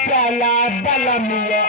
चला बलमिया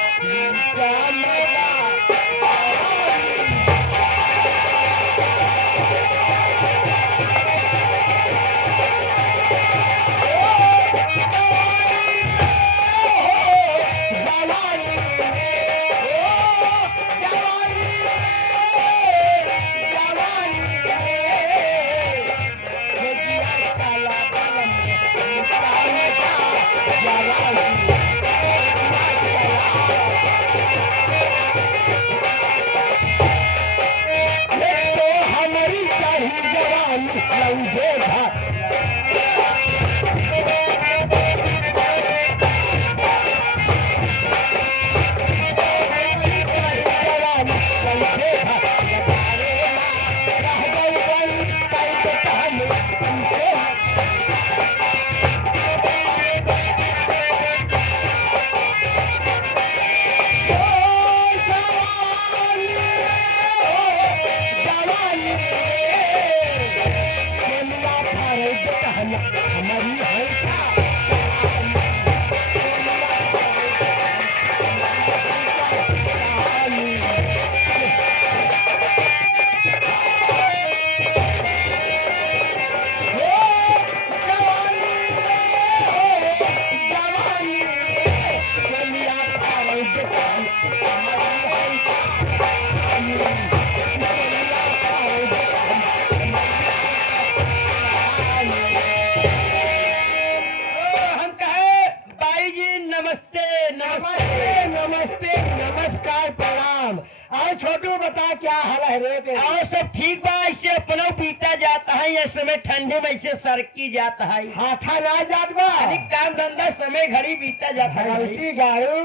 छोटू बता क्या हाल है रे? और सब ठीक बा। ऐसे अपना पीता जाता है, ये समय ठंडे में ऐसे सरकी जाता है, हाथा ना जात बा, काम धंधा समय घड़ी बीता जाता है। गायु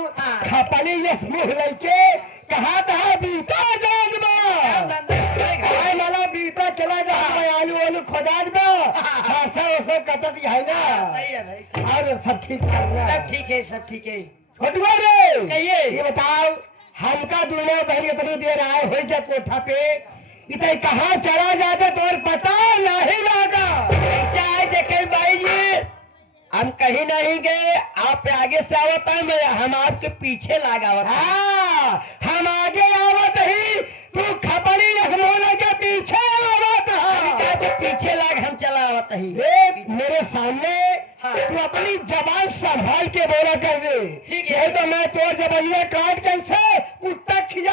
खपली ये मुंह लेके कहा था बीता जात बा, मला बीता चला जा, आलू आलू खोजात बा, खासा उसको कटत है ना। सही है भाई, और सब ठीक है, सब ठीक है, सब ठीक है। छोटू रे कहिए, ये बताओ हमका दुनिया बहन इतनी देर आए हो जा कोठा पे, इतने कहाँ चला जाता तो पता नहीं लगा। क्या है देखे भाई जी, हम कहीं नहीं गए, आप आगे से आवत है, मैं हम आपके पीछे लगा। हाँ हम आगे आवत ही, तू खपड़ी रखमोला के पीछे आवत है, पीछे लाग हम चला आवत ही। मेरे सामने तू अपनी जबान संभाल के बोला कर दे, ठीक है? तो मैं तो जबनिया काट कैसे कुत्ता खिला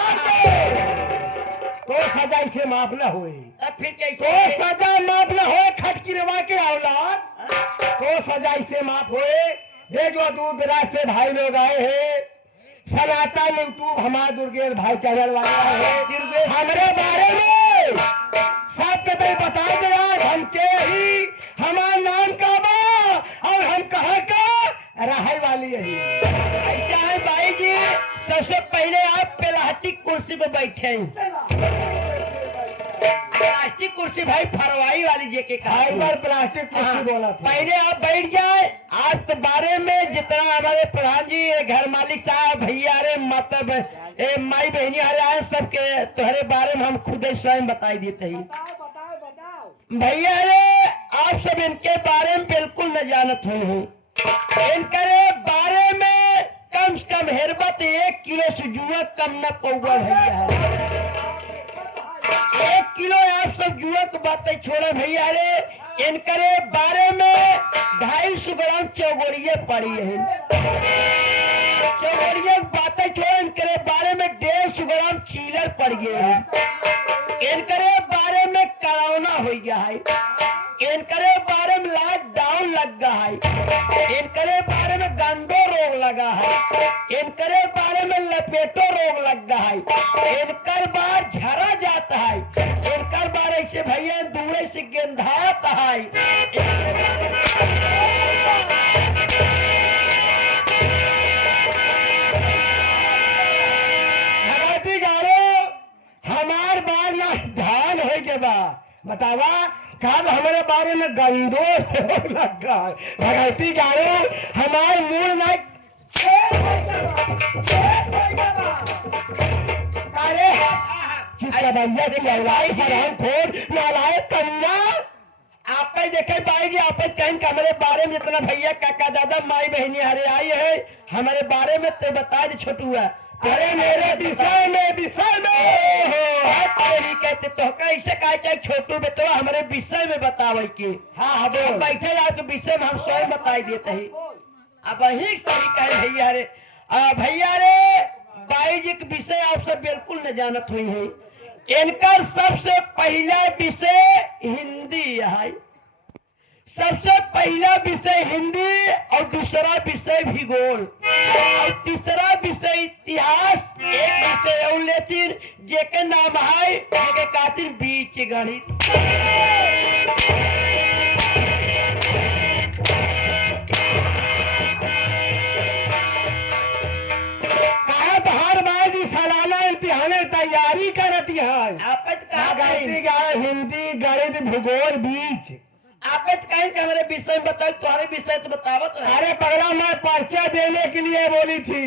तो सजा इसे माफ न हुए, फिर तो कैसे सजा माफ न हो, खटकिरवा के औलाद तो सजा इसे माफ हुए। ये जो दूर दराज से भाई लोग आए हैं, सनातन यूट्यूब हमारे दुर्गेश भाई चैनल वाला है, हमारे बारे में सब कतई बता दे यार, हम के ही हमारा नाम का बा और हम कहाँ का रहाई वाली यही। ऐसा है भाई जी, सबसे पहले आप प्लास्टिक कुर्सी पे बैठे हैं। प्लास्टिक कुर्सी भाई फरवाई वाली जे के कहा, प्लास्टिक कुर्सी बोला था। पहले आप बैठ जाए, आपके बारे में जितना हमारे प्रधान जी, घर मालिक साहब, भैया रे मतलब माई बहनी आ रहे हैं, सबके तुम्हारे बारे में हम खुद स्वयं बताई देते हैं। भैया रे आप सब इनके बारे में बिल्कुल न जानत हुई, इनके बारे में कम से कम हेरबत 1 किलो से जुआ कम न पौवा भैया है। 1 किलो आप सब जुआ को बातें छोड़ा भैया रे, इनके बारे में 250 ग्राम चौगोरिये पड़ी है। चौगोरिये बातें छोड़, इनके बारे में 150 ग्राम चीलर पड़ गए हैं। इनके बारे में कोरोना हो गया है, इनके बारे में लॉकडाउन लग गया है, इनके बारे में गंदो रोग लगा है, इनके बारे में लपेटो रोग लग गया है, इनकर बार झरा जाता है, इनकर बारे से भैया दूरे से गेंधाता है। हमार बार ना धान हो के बा बतावा, कब हमारे बारे में गंदो लगा भगवती गाड़ो हमारे मूल लाइक गवैया की औलाद हरामखोर नालायक कमीना। आप देखे भाई जी, आप कहीं कि हमारे बारे में इतना भैया काका दादा माई बहनी हरे आई है हमारे बारे में तो बता दे छोटू है। अरे मेरे विषय में कहते तो कैसे कहा चाहे छोटू बेटवा हमारे विषय में बतावे की। हाँ अब बैठे जाओ तो विषय में हम स्वयं बताई देते ही। अब वही तरीका है भैया रे। भैया रे बाई जी के विषय आप सब बिल्कुल न जानत हुई है। इनका सबसे पहला विषय हिंदी है। सबसे पहला विषय हिंदी और दूसरा विषय भूगोल और तीसरा विषय इतिहास। एक विषय और लेतिर जेके नाम है जेके खातिर बीच गणित। तैयारी करती है आपस हिंदी गणित भूगोल बीच। कहीं के हमारे विषय में बताओ, तुम्हारे विषय तो बतावत है। अरे पगला मैं परिचय देने के लिए बोली थी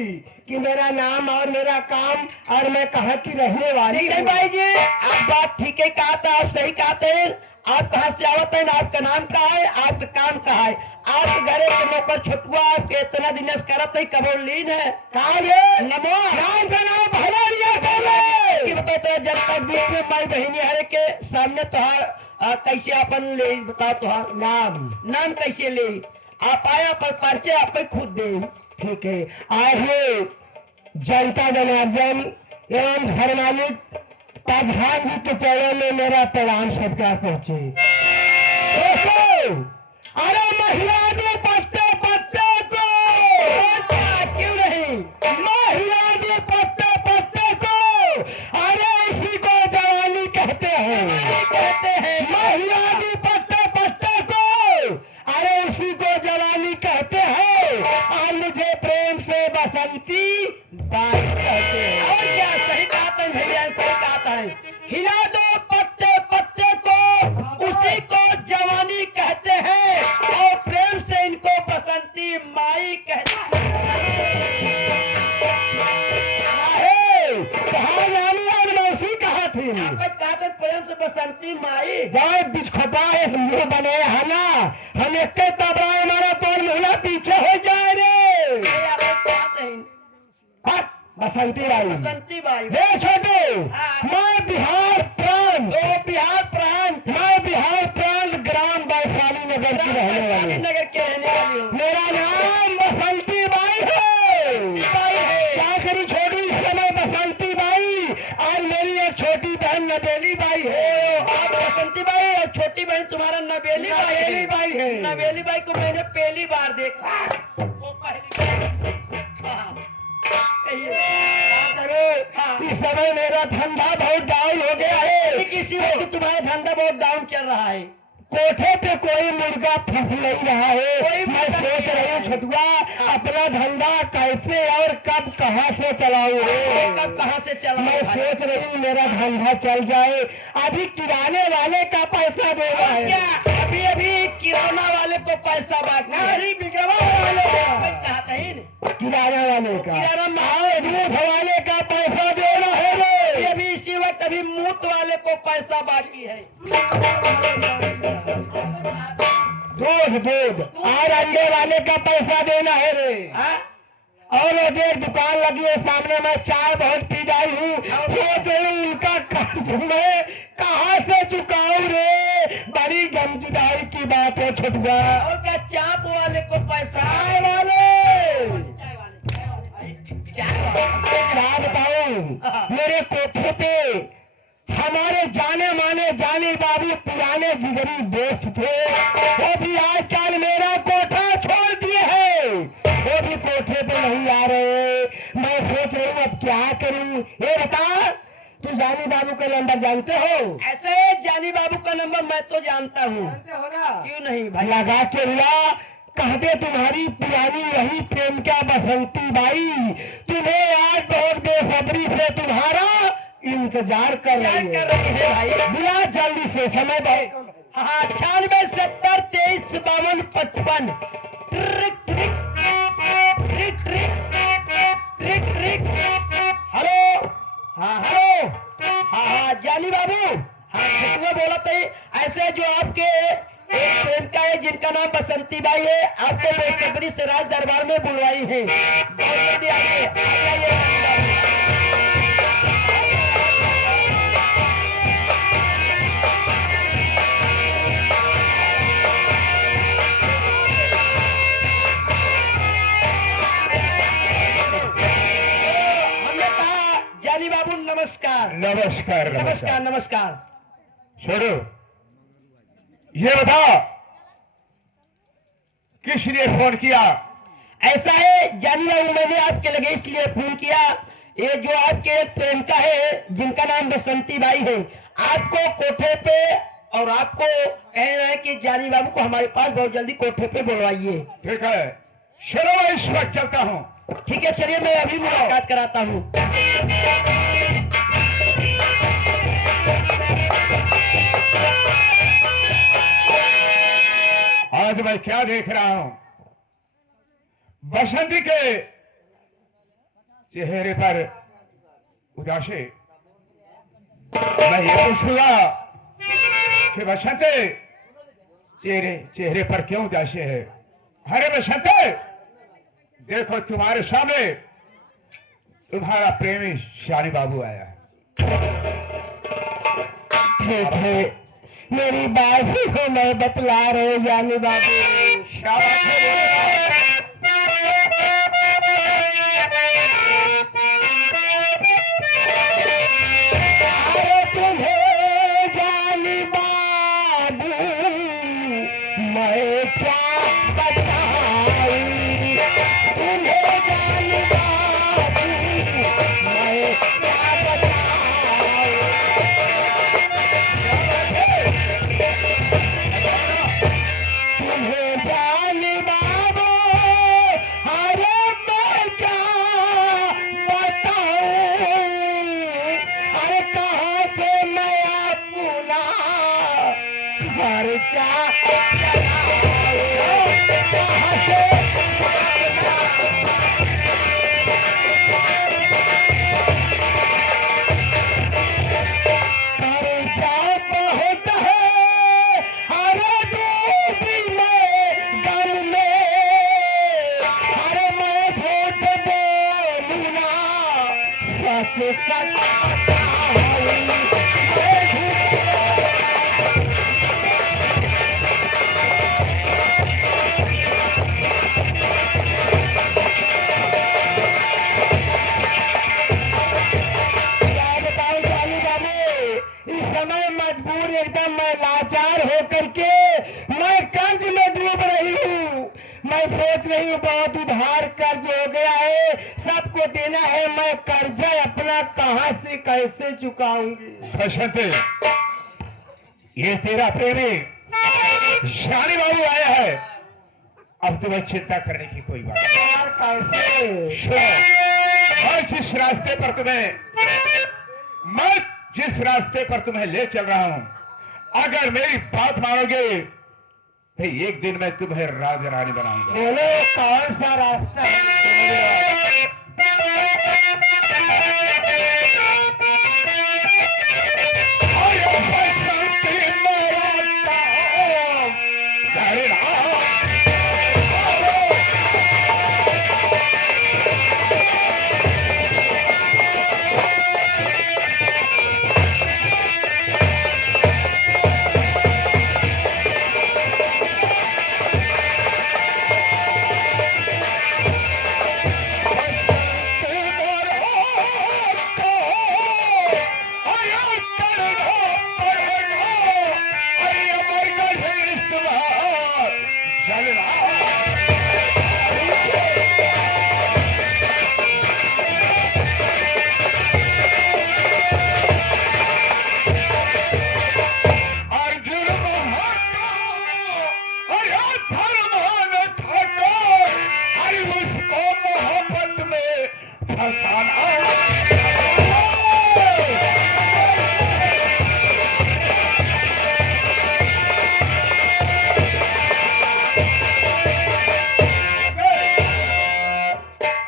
कि मेरा नाम और मेरा काम और मैं कहाँ की रहने वाली हूँ। भाई जी आप बात ठीक है कहा था, आप सही कहा थे। आप कहाँ से आवत है, आपका नाम क्या है, आपका काम क्या है। आप घरे के नौकर छुटुआ आपके इतना दिन करत है कबोल लीन है नमो नाम का नाम भला लिया बताते जब तक बीच में माई बहनी हरे के सामने तुहार कैसे अपन ले बताओ तुहार नाम कैसे ले आप आया पर परिचय आप खुद दे। ठीक है आइए जनता जनार्दन एवं घर मालिक प्रधान जी के चरण में मेरा प्रणाम सबका पहुंचे। अरे महिला जो पत्ते पत्ते को क्यों नहीं महिला जो पत्ते पत्ते को अरे उसी को जवानी कहते हैं महिला जो पत्ते पत्ते को अरे उसी को जवानी कहते हैं और मुझे प्रेम से बसंती बाई कहते हैं। और क्या सही बात है भैया, सही बात है। हिला दो पत्ते पत्ते को उसी को जवानी कहते हैं और प्रेम से इनको बसंती माई कहते कहा जानी और मौसी कहा थी हैं। प्रेम से बसंती माई जाए बिस्खटा मुंह बने है ना हम एक तबरा हमारा तो महिला पीछे हो जाए रे। बसंती बाई बसंती बाई हे छोटे मैं बिहार प्रांत मैं बिहार प्रांत ग्राम वैशाली नगर की रहने वाली नगर के रहने वाली हूँ। मेरा नाम बसंती बाई है। क्या करूँ छोटी इस समय बसंती बाई और मेरी एक छोटी बहन नबेली बाई है। आप बसंती बाई और छोटी बहन तुम्हारा नबेली बाई है। नबेली बाई को मैंने पहली बार देखा। इस समय मेरा धंधा बहुत डाउन हो गया है। किसी वक्त तुम्हारा धंधा बहुत डाउन चल रहा है। कोठे पे कोई मुर्गा फंस नहीं रहा है। मैं सोच रही हूँ छठुआ अपना धंधा कैसे और कब कहाँ से चलाऊं कब कहाँ से चला। मैं सोच रही हूँ मेरा धंधा चल जाए। अभी किराने वाले का पैसा देना है। क्या अभी अभी किराना वाले को पैसा बाकी है। बिगवा वाले चाहते हैं किराना वाले का किराना दूध वाले का पैसा देना है रे। अभी इसी वक्त अभी मूत वाले को पैसा बाकी है। दूध और अंडे वाले का पैसा देना है रे। और एक दुकान लगी है सामने, मैं चाय बहुत पी जाई हूँ। सोच रही हूँ उनका कर्ज मैं कहाँ से चुकाऊं रे। बड़ी गमजुदाई की बात है छुटगा। और क्या चाप वाले को पैसा चाय वाले क्या बताऊं मेरे कोठे पे हमारे जाने माने जाने बाबू पुराने जिगरी दोस्त थे। वो भी आजकल मेरा कोठा छोड़ दिए हैं। वो भी कोठे पे नहीं आ रहे। मैं सोच रही हूँ अब क्या करूँ। ये बता तू जानी बाबू का नंबर जानते हो? ऐसे जानी बाबू का नंबर मैं तो जानता हूँ। क्यों नहीं भाई लगा के लिया। कहते तुम्हारी पुरानी रही प्रेम क्या बसंती बाई तुम्हें आज बहुत बेसब्री से तुम्हारा इंतजार कर रही है भाई। बुला जल्दी से समय बहुत। हाँ 96 70 23 52 55 हेलो। हाँ हेलो। हाँ जानी बाबू, हाँ छतुआ बोला थे। ऐसे जो आपके एक प्रेमिका है जिनका नाम बसंती बाई है, आपको बेसब्री से राज दरबार में बुलवाई है। बहुत जल्दी आइए, आ जाइए जानी बाबू। हमने कहा जानी बाबू नमस्कार। नमस्कार नमस्कार नमस्कार। छोड़ो, ये बताओ किस लिए फोन किया? ऐसा है जानी बाबू, मैंने आपके लगे इसलिए फोन किया, ये जो आपके एक प्रेमिका है जिनका नाम बसंती बाई है, आपको कोठे पे और आपको कह रहे हैं कि जानी बाबू को हमारे पास बहुत जल्दी कोठे पे बुलवाइए। ठीक है, चलो मैं इस वक्त चलता हूँ। ठीक है, चलिए मैं अभी मुलाकात कराता हूँ। आज मैं क्या देख रहा हूं? बसंती के चेहरे पर उदासी। मैं ये पूछूंगा कि बसंती चेहरे पर क्यों उदासी है? अरे बसंती, देखो तुम्हारे सामने तुम्हारा प्रेमी जानी बाबू आया है। ठीक है, मेरी बात को मैं बतला रहे जानी बाबू। क्या बात है, बोलो। अरे तुम्हें जानी बाबू मैं क्या बताऊं, तुम्हें जानी बाबू मैं क्या बताऊं। तुम्हें जानी बाबू, अरे मैं क्या बताऊं, अरे कहाँ से मैं अपना खर्चा चलाऊं, कहाँ से खर्चा बहुत है, अरे डूबी मैं गम में, अरे मैं झूठ बोलूंगा सच सच बताऊं, अरे क्या बताऊं जानी बाबू, इस समय मजबूर एकदम मैं लाचार होकर के मैं कर्ज में डूब रही हूँ। मैं सोच रही हूँ बहुत उधार कर्ज हो गया है, सबको देना है, मैं कर्जा अपना कहाँ से कैसे चुकाऊंगी। बसंती, ये तेरा प्रेमी जानी बाबू आया है। अब तुम्हें चिंता करने की कोई बात नहीं। यार कैसे? सुनो, मैं जिस रास्ते पर तुम्हें ले चल रहा हूं, अगर मेरी बात मानोगे तो एक दिन मैं तुम्हें राजा रानी बनाऊंगा। बोलो कौन सा रास्ता है?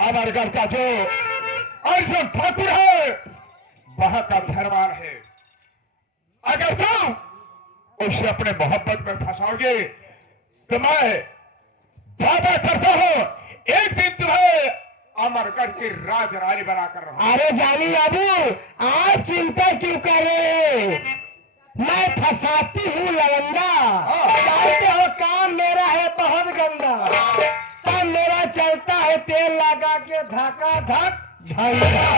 अमरगढ़ का जो अर्जुन ठाकुर है वहां का धरवान है, अगर तुम उसे अपने मोहब्बत में फंसाओगे तो मैं वादा करता हूँ एक दिन तुम्हें अमरगढ़ की राज रानी बनाकर रहूंगा। अरे जानी बाबू, आप चिंता क्यों कर रहे हैं? मैं फंसाती हूँ लवंदा। जानते हो काम मेरा है बहुत गंदा। काम मेरा चलता है तेल लगा के धका धक झंडा।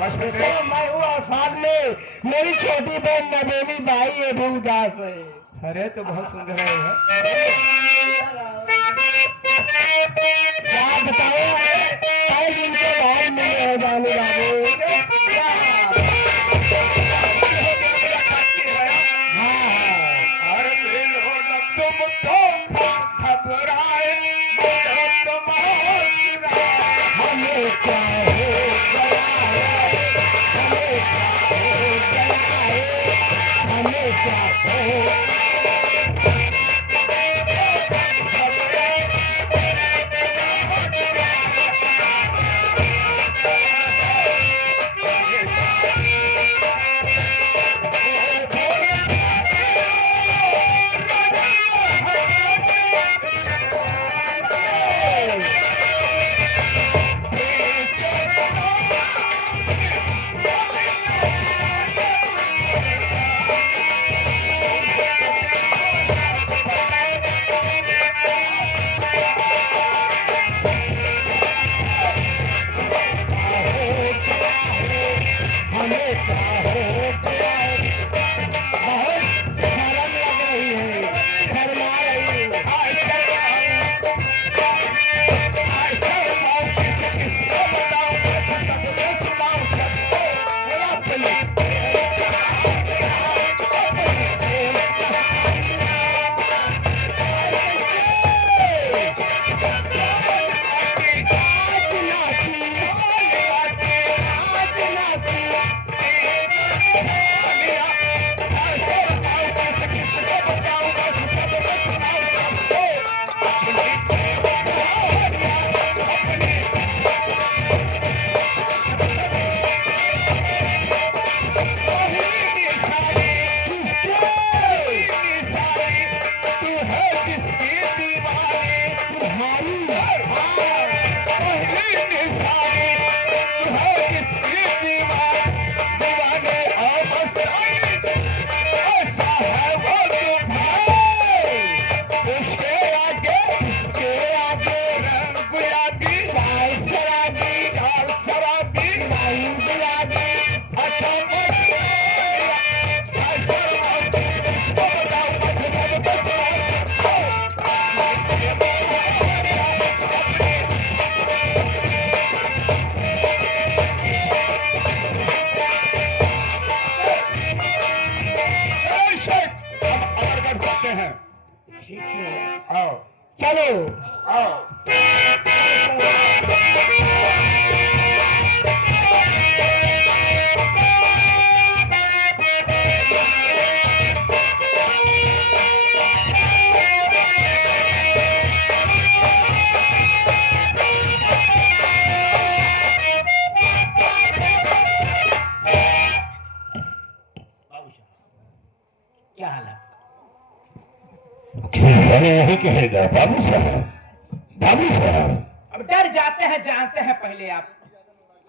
बस में तो मैं हूँ और साथ में मेरी छोटी बहन नवेली भाई ये भी उदास है। अरे तो बहुत सुंदर है। क्या बताओ, कई दिन के बाद मिले हो जाने बाबू। अरे मिलो न तुमको घबराए हमें क्या हो गया है, हमें क्या हो गया है, हमें क्या हो। चलो क्या हाल है? यही कहेगा बाबू साहब, बाबू साहब। अब डर जाते हैं, जानते हैं पहले आप।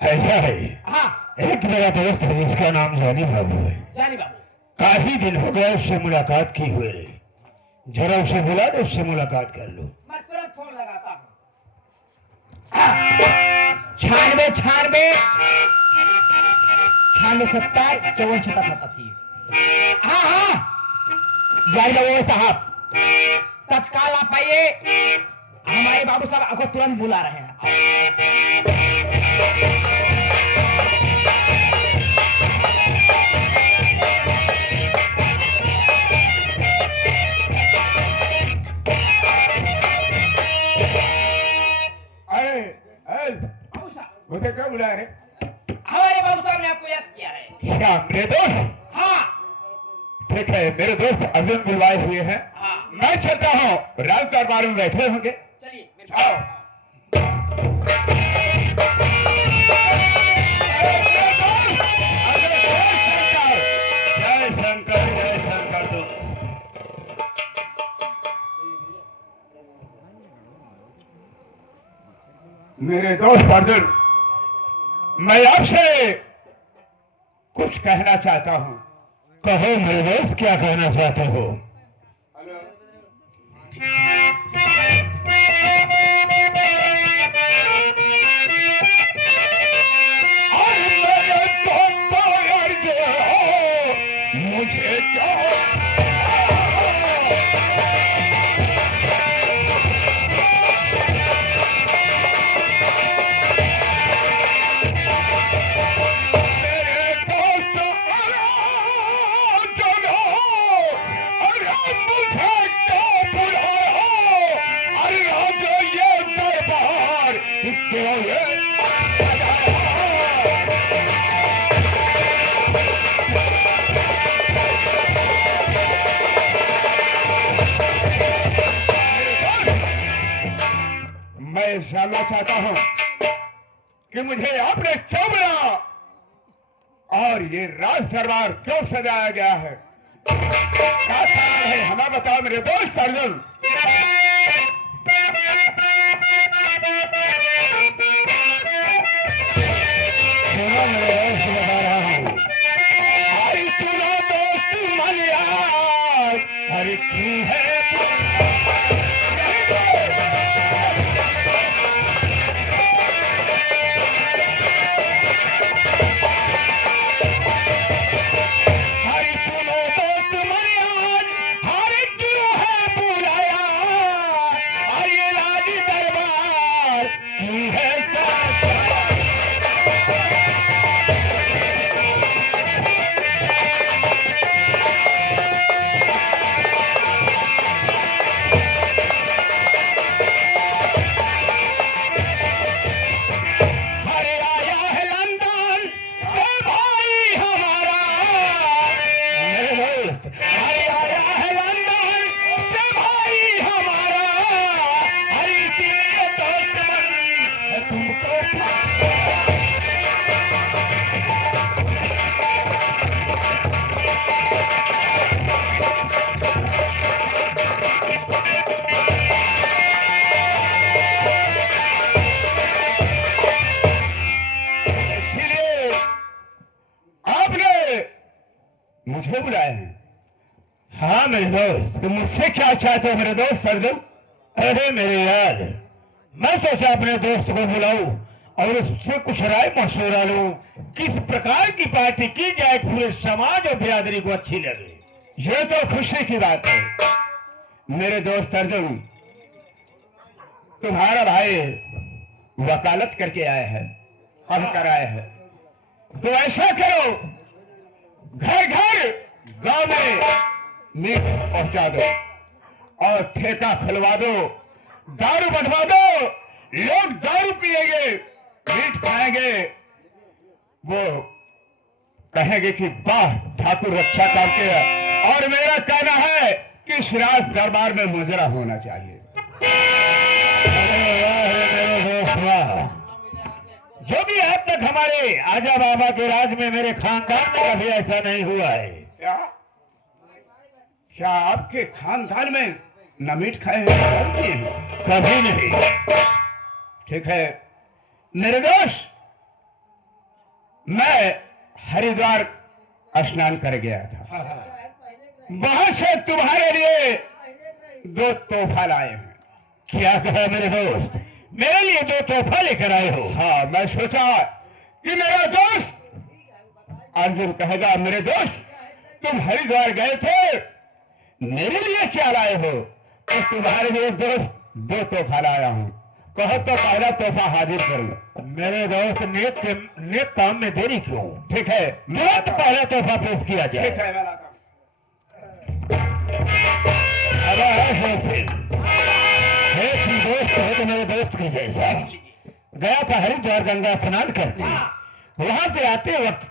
ऐसा है, हाँ एक मेरा दोस्त है जिसका नाम जानी बाबू है। जानी बाबू, काफी दिन हो गया उससे मुलाकात की हुए रे। जरा उसे बुला दो, उससे मुलाकात कर लो। मैं तुरंत फोन लगाता हूँ। 96 96 96 70 54 87। हाँ हाँ जानी बाबू साहब, तत्काल आप आइए, हमारे बाबू साहब आपको तुरंत बुला रहे हैं। बाबू साहब, मुझे क्या बुला रहे? हमारे बाबू साहब ने आपको याद किया है। क्या मेरे दोस्त? हाँ ठीक है, मेरे दोस्त अर्जुन बुलवाए हुए हैं। हाँ मैं चाहता हूँ राज दरबार में बैठे होंगे। चलिए मेरे आओ। जय मेरे दोस्त अर्जुन, मैं आपसे कुछ कहना चाहता हूँ। कहो मेरे दोस्त, क्या कहना चाहते हो? और मेरे दोस्तों अर्जुन, मुझे मैं जानना चाहता हूं कि मुझे आपने क्यों बुलाया और ये राज दरबार क्यों सजाया गया है? क्या कारण है, हमें बताओ मेरे दोस्त अर्जुन। सुनो मेरे दोस्त, बता रहा हूँ। अरे सुनो दोस्त मलिया, अरे क्यों है मुझे बुलाए हैं? हाँ मेरे दोस्त, तो मुझसे क्या चाहते हो मेरे दोस्त अर्जुन? अरे मेरे यार, मैं सोचा अपने दोस्त को बुलाऊं और उससे कुछ राय मशवरा लूं, किस प्रकार की पार्टी की जाए पूरे समाज और बिरादरी को अच्छी लगे। ये तो खुशी की बात है मेरे दोस्त अर्जुन। तुम्हारा भाई वकालत करके आया है, हम कराए हैं, तो ऐसा करो, घर घर गांव में मीट पहुंचा दो और ठेका खुलवा दो, दारू बढ़वा दो, लोग दारू पिएंगे, मीट खाएंगे, वो कहेंगे कि वाह ठाकुर अच्छा काम किया। और मेरा कहना है कि इस राज दरबार में मुजरा होना चाहिए। अरे वाह मेरे दोस्त वाह, जो भी आज तक हमारे आजा बाबा के राज में मेरे खानदान में कभी ऐसा नहीं हुआ है। क्या आपके खानदान में न मीट खाए हैं? कभी नहीं। ठीक है मेरे दोस्त, मैं हरिद्वार स्नान कर गया था, वहां से तुम्हारे लिए 2 तोहफा लाए हैं। क्या कहा मेरे दोस्त, मेरे लिए 2 तोहफा लेकर आए हो? हाँ, मैं सोचा कि मेरा दोस्त अर्जुन कहेगा मेरे दोस्त तुम हरिद्वार गए थे, मेरे लिए क्या लाए हो? तो तुम्हारे लिए दोस्त 2 तोहफा लाया हूँ, कहो तो पहला तोहफा हाजिर करूँ। मेरे दोस्त, नेक काम में देरी क्यों? ठीक है, मेरा तो पहला तोहफा पेश किया जाए। ठीक है, मैं लाता हूँ। अब है फिर दोस्त हो तो मेरे दोस्त के जैसा। गया था हरिद्वार गंगा स्नान करने, वहां से आते वक्त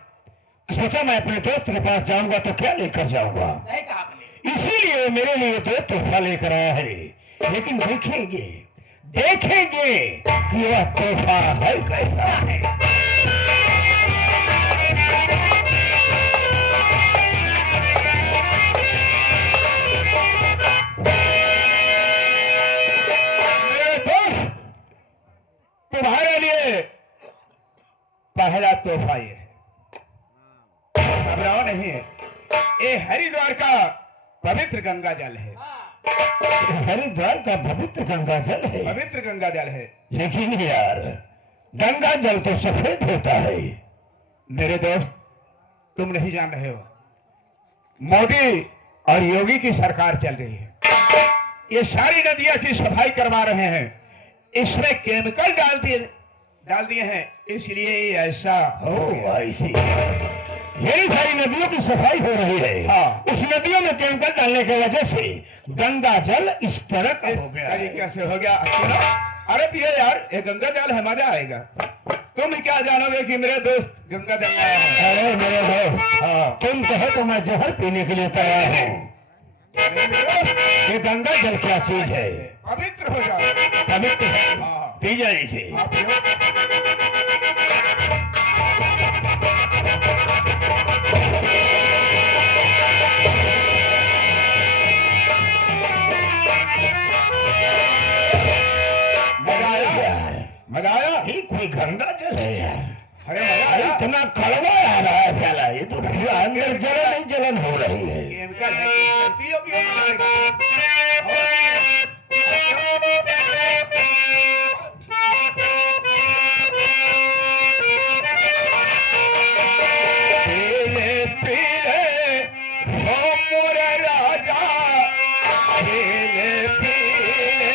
सोचा मैं अपने दोस्त के पास जाऊंगा तो क्या लेकर जाऊंगा, इसीलिए मेरे लिए 2 तोहफा लेकर आया है। लेकिन देखेंगे कि वह तोहफा है कैसा है। मेरे दोस्त तुम्हारे पहला तोहफा ये है। घबराओ नहीं, ये हरिद्वार का पवित्र गंगा जल है। हरिद्वार का पवित्र गंगा जल है। पवित्र गंगा जल है। लेकिन यार गंगा जल तो सफेद होता है। मेरे दोस्त, तुम नहीं जान रहे हो, मोदी और योगी की सरकार चल रही है। ये सारी नदियां की सफाई करवा रहे हैं, इसमें केमिकल डाल दिए हैं, इसलिए ये ऐसा हो गया। ऐसी मेरी सारी नदियों की सफाई हो रही है। हाँ। उस नदियों में केमिकल डालने की वजह से गंगा जल इस तरह का इस हो गया। तरीके से हो गया। सुनो, अरे पिए यार, ये गंगा जल है, मजा आएगा। तुम क्या जानोगे कि मेरे दोस्त गंगा जल आया है। अरे मेरे दोस्त, हाँ। तुम कहो तो मैं जहर पीने के लिए तैयार हूँ। ये गंगा जल क्या चीज है? पवित्र हो जाओ। पवित्र है, हाँ। पी जाए इसे। आप पियो। मजा आया? मजा आया? ये कोई गंगा जल है यार। अरे मजा आया? इतना कड़वा आ रहा है साला। ये तो अंदर जलन नहीं जलन हो रही है। केमिकल है, केमिकल। पियो पियो। पीले पीले हो मोर राजा, पीले पीले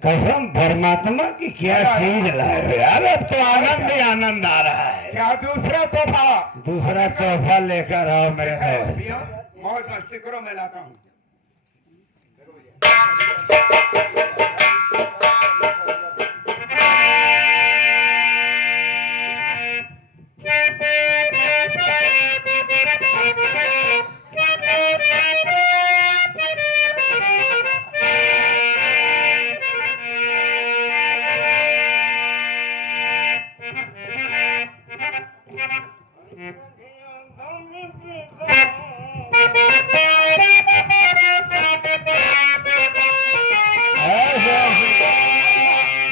कसम परमात्मा की क्या चीज लाए हो यार। अब तो आनंद ही आनंद आ रहा है। क्या दूसरा तोहफा? दूसरा तोहफा लेकर आओ मेरे दोस्त। पियो, मौज मस्ती करो, मैं लाता हूँ।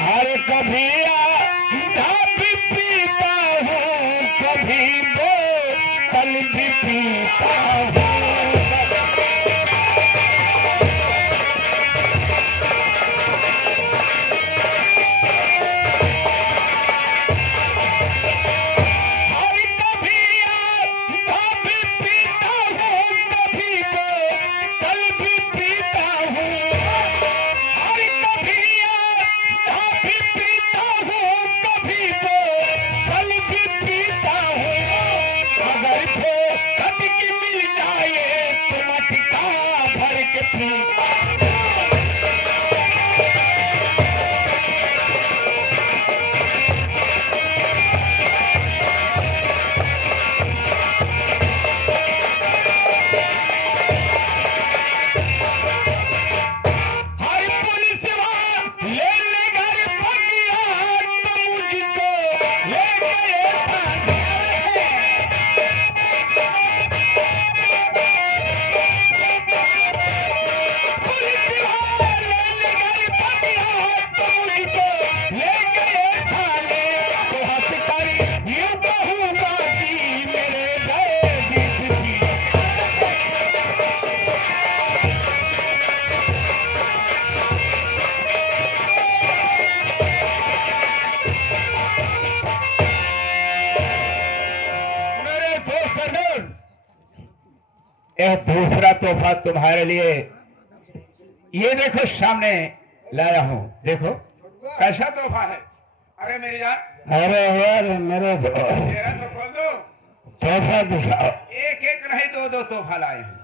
अरे कभी भी पीता हूँ, कभी बोतल भी पीता हूँ। पीता यह दूसरा तोहफा तुम्हारे लिए, ये देखो सामने लाया हूँ, देखो कैसा तोहफा है। अरे मेरी जान, अरे यार मेरे तेरा तो खोल दो, तोहफा दिखाओ। एक एक नहीं दो दो तोहफा लाए हैं।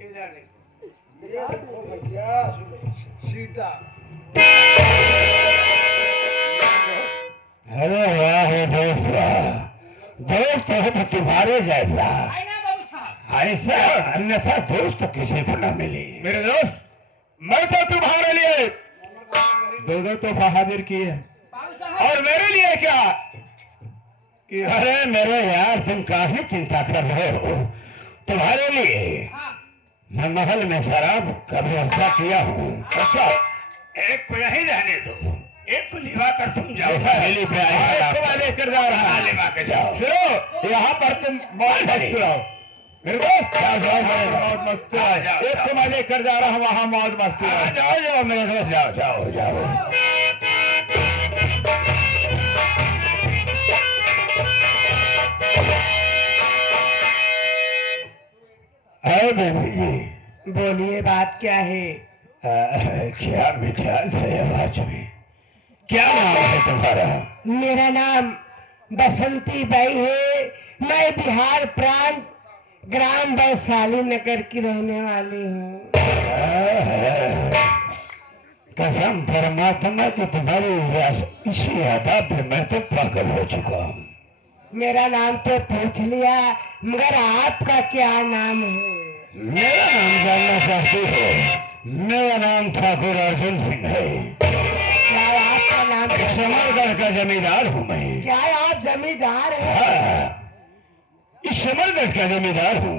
इधर देखो। अरे वाह दोस्त, दोस्त हो तो तुम्हारे जैसा, ऐसा अन्यथा दोस्त किसी को न मिली। मेरे दोस्त, मैं तो तुम्हारे लिए दो दो तोहफा हाजिर किए, और मेरे लिए क्या? कि अरे मेरे यार तुम काफी चिंता कर रहे हो। तुम्हारे लिए मैं महल में शराब का व्यवस्था किया हूँ। अच्छा, एक को यहीं रहने दो, एक को लिवा कर तुम जाओ। हवेली पे आए एक को मैं लेकर जा रहा हूँ, लिवा के जाओ। सुनो, यहाँ पर तुम मौज मस्त रहो। मेरे दोस्त, मौज मस्त रहो। एक को मैं लेकर जा रहा हूँ वहाँ, मौज मस्त रहो। जाओ जाओ मेरे दोस्त, जाओ जाओ जाओ। अरे बेबी जी, बोलिए, बात क्या है? क्या मिठास है आवाज में? क्या नाम है तुम्हारा? मेरा नाम बसंती बाई है। मैं बिहार प्रांत ग्राम वैशाली नगर की रहने वाली हूँ। कसम परमात्मा की तुम्हारी इसी अदा पे मैं तो पागल हो चुका हूँ। मेरा नाम तो पूछ लिया, मगर आपका क्या नाम है? मेरा नाम जानना चाहती हो? मेरा नाम ठाकुर अर्जुन सिंह है। क्या आपका नाम? समरगढ़ का जमींदार हूँ मैं। क्या आप जमींदार हैं? हाँ, इस समरगढ़ का जमींदार हूँ।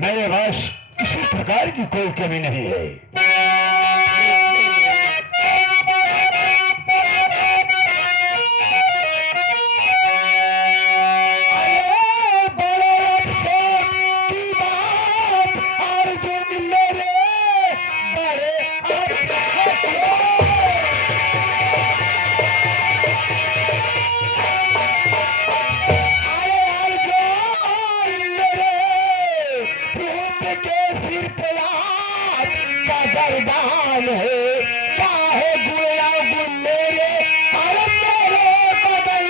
मेरे पास किसी प्रकार की कोई कमी नहीं है। दान है चाहे गुया गुल मेरे और मेरे बदल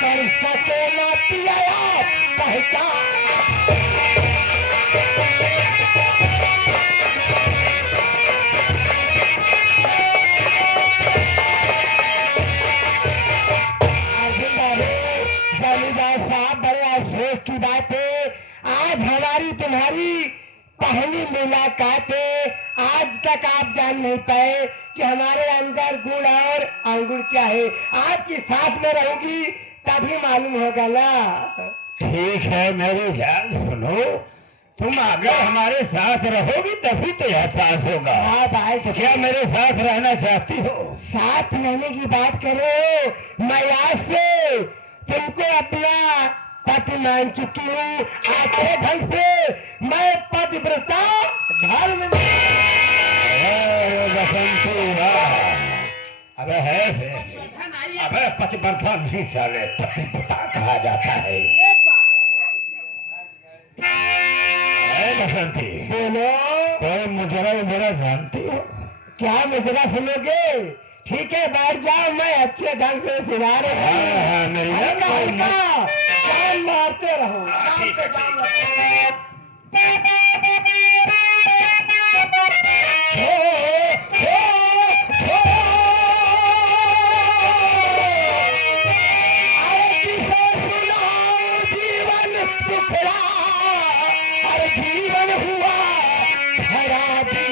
कर सके ना पिया पहचान। जमींदार साहब, बड़े अफसोस की बात है, आज हमारी तुम्हारी पहली मुलाकात है। आज तक आप जान नहीं पाए कि हमारे अंदर गुण और अंगूर क्या है। आपकी साथ में रहूंगी तभी मालूम होगा ना। ठीक है मेरी जान, सुनो, तुम अगर हमारे साथ रहोगी तभी तो एहसास होगा। हाँ भाई, तो क्या मेरे साथ रहना चाहती हो? साथ रहने की बात करो, मैं आज से तुमको अपना पति मान चुकी हूँ। अच्छे ढंग से मैं पतिव्रता धर्म। बसंती वाह, अबे है अबे पतिव्रता नहीं साले, पतिव्रता कहा जाता है। बसंती, बोलो, कोई मुजरा मुजरा जानती हो? क्या मुजरा सुनोगे? ठीक है, बैठ जाओ, मैं अच्छे ढंग से सुना रहा हूँ। हाँ, मेरी जान, जान मारते रहो। ठीक है, ठीक जीवन हुआ खराबी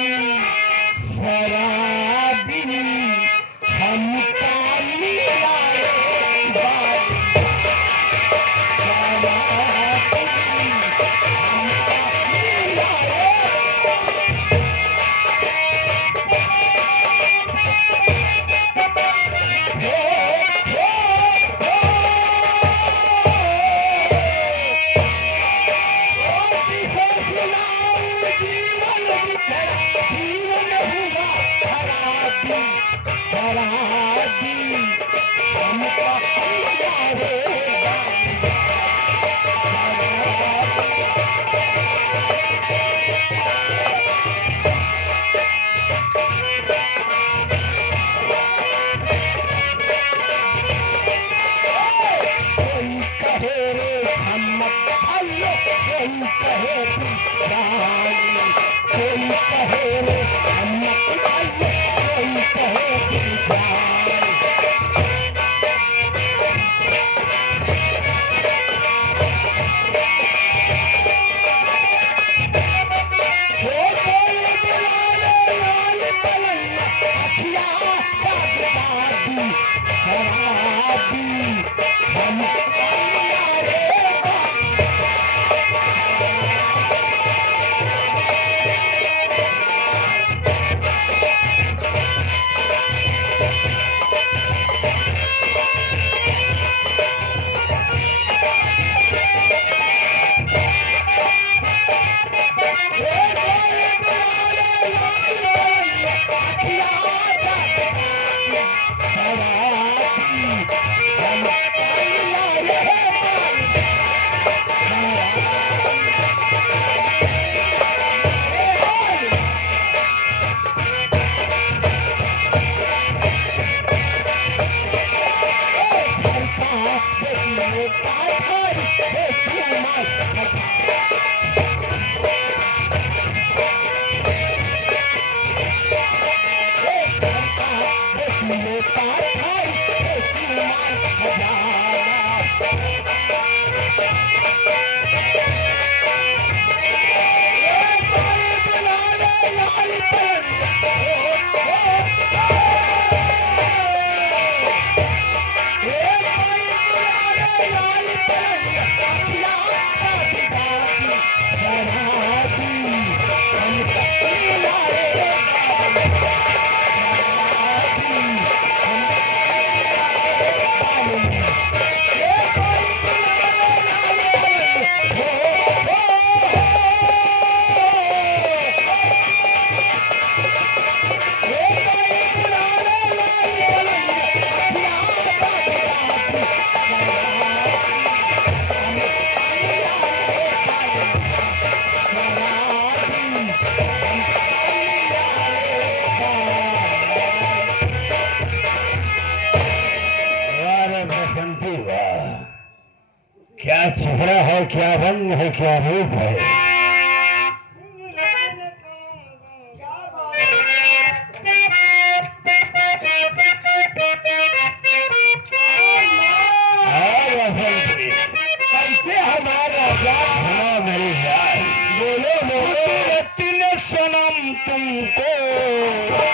शराबी हमका मिला क्या चेहरा है, क्या रंग है, क्या रूप है। कैसे हमारा मेरी जान, बोलो बोलो सनम तुमको